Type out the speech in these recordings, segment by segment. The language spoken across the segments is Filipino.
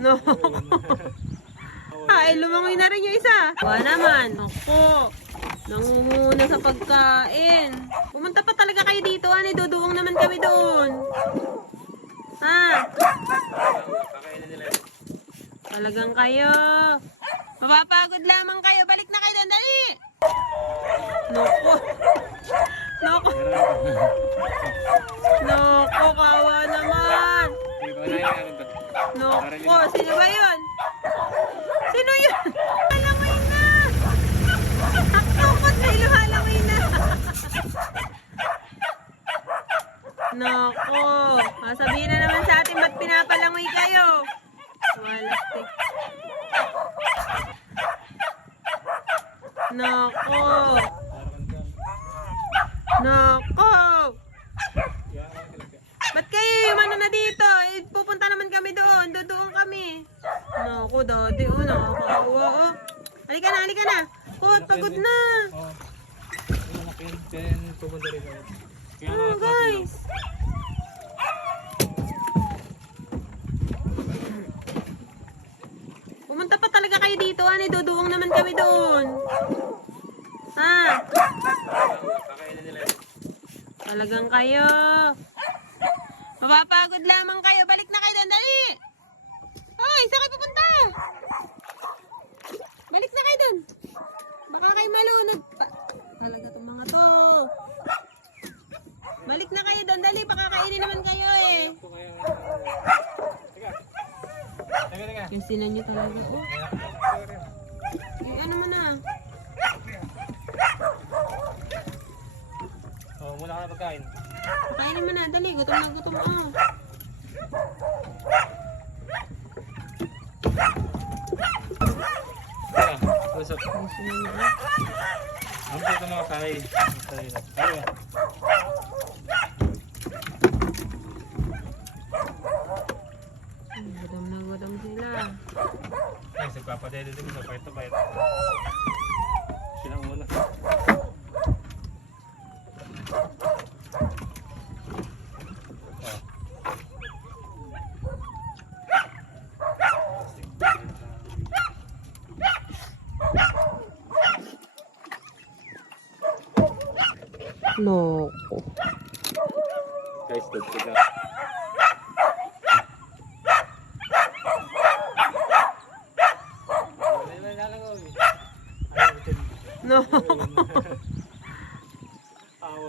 No. Ay, lumangoy na rin yung isa. Wala naman. Ako. Nangunguna sa pagkain. Pumunta pa talaga kayo dito. Ano, duduwang naman kami doon. Ha? Talagang kayo. Mapapagod lamang kayo. Balik na kayo doon. Dali. Noko. Noko. Noko, kawa naman. Noko, sino ba yun? Sino yun? Lumalangoy na. Takot na, lumalangoy na. Noko, sabihin na naman sa atin ba't pinapalangoy kayo? Walastik. Nako. Nako. Ba't kayo yung ano na dito? Pupunta naman kami doon. Doon kami. Naku, dati. Oh, nakakaawa. Oh. Halika na, halika na. Pagod na. Oh, guys. Pumunta pa talaga kayo dito. Ano, duduwang naman kami doon. Ha? Talagang kayo. Mapapagod lamang kayo. Balik na kayo doon. Dali. Hoy, saan kayo pupunta? Balik na kayo doon. Baka kayo malunod pa. Talaga itong mga to. Balik na kayo doon. Dali, baka kainin naman kayo eh. Yung sinan nyo talaga. Oh. Yung ano mo na. Oh, muna ka na pagkain. Kainin mo na. Dali, gutom na gutom. Oh. Usap. Yung sinan nyo. Ano po ito mga kain? Tayo. Gutom na gutom sila. Ay, si Papa Dede din sa pahit. Silang muna. Loko. Guys, dagdag na. No.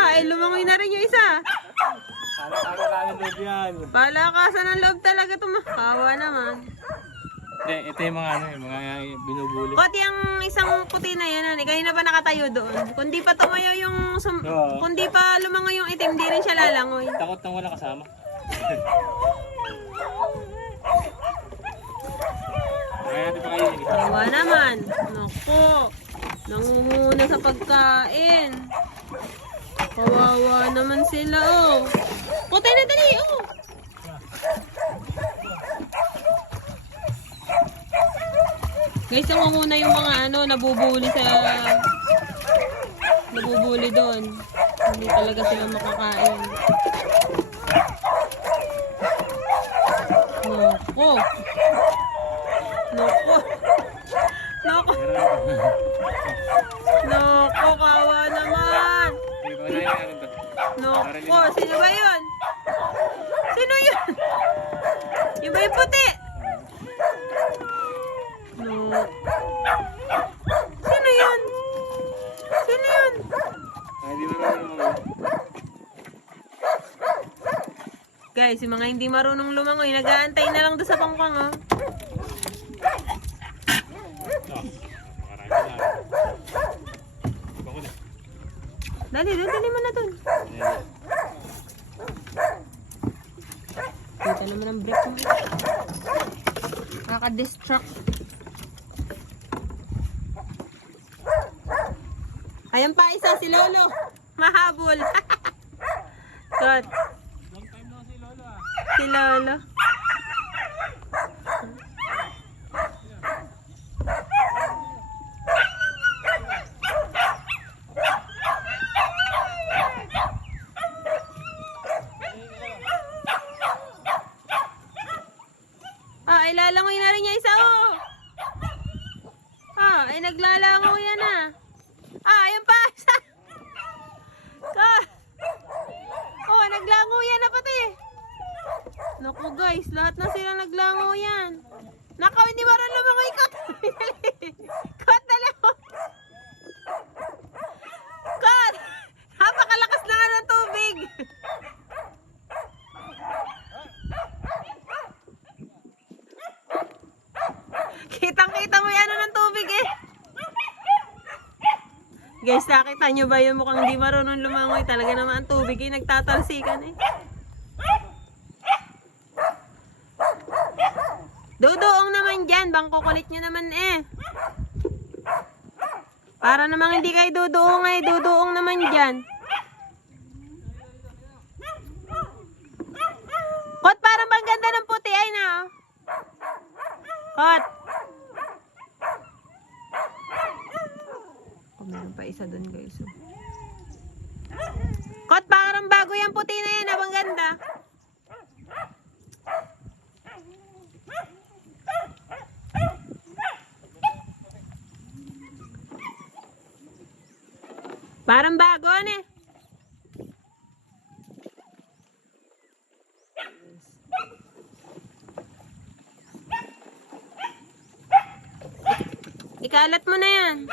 Ay, lumangoy na rin yung isa. Kala-kala loob yan. Palakasan ng loob talaga tumakawa naman. Ito yung mga mga binubuli. Pati ang isang puti na yan, kanina pa nakatayo doon. Kung di pa tumayo yung, kung di pa lumangoy yung itim, di rin siya lalangoy. Takot nang wala kasama. Kaya natin pa kayo. Kawa naman. Naku. Nangunguna sa pagkain. Kawawa naman sila, oh. Putay na dali, oh. Guys, nangunguna yung mga nabubuli doon. Hindi talaga sila makakain. Nako. Nako. Nako. Nako, kawa naman. Nako, sino ba yun? Sino yun? Yung ba yung puti? No. Sino yun? Sino yun? Ay, di ba naman. Guys, yung mga hindi marunong lumangoy, nag-aantay na lang doon sa pangpang, oh. Dali mo na doon. Kita naman ang break mo. Nakaka-distract. Ayan pa isa, si Lolo. Mahabol. God. Long time no si Lolo ah. Si Lolo. ay lalangoy na rin niya isa, oh. Ah, ay naglalangoy yan, ah. Ah, ayun pa, isa. Oh, naglangoyan na pati. Naku guys, lahat na sila naglangoyan. Nakaw, hindi marunong lumangoy ko. Kot na lang. Kot! Napakalakas na nga ng tubig. Kitang-kita mo yan ng tubig eh. Guys, nakita nyo ba yung mukhang di marunong lumangoy? Talaga naman ang tubig eh, nagtatalsikan eh. Duduong naman dyan, bang kukulit nyo naman eh. Para namang hindi kayo duduong eh, duduong naman dyan. Kot, parang bang ganda ng puti ay na. Kot. Oh, meron pa isa dun guys. Kot, parang bago yung puti na yan, abang ganda. Parang bago eh. Ikalat mo na yan.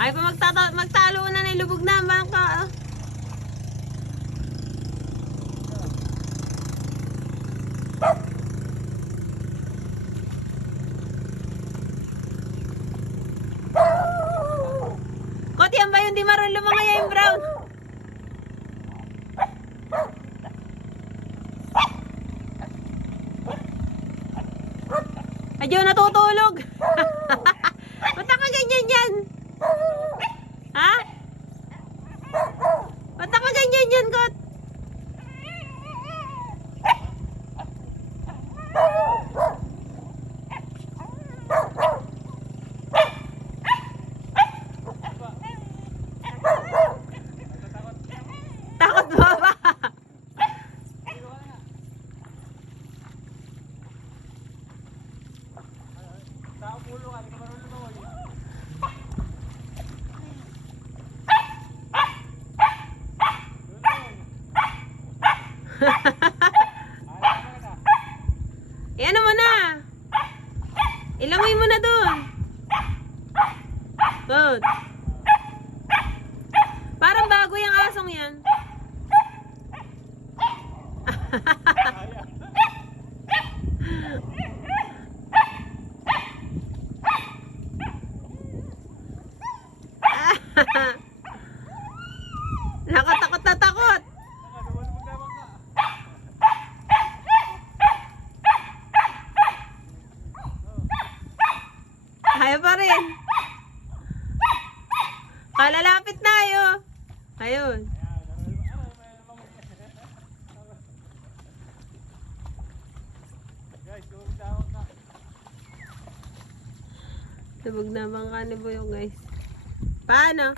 Ay pa magtalo na ng lubog na bangka. Kot, yan ba yung di marunong lumangay yung brown? Adyo natutulog. Ba't ka ganyan yan? Ha? Ba't ka ganyan yan, Kot? Takot ba ba? Ano mo na? Ilangoy mo na doon. Good. Parang bago yung asong yan. Nakatakot na takot. Ayaw pa rin. Kalalapit na ayo. Ayun. Lubog na bang kanibo yung guys. Paano?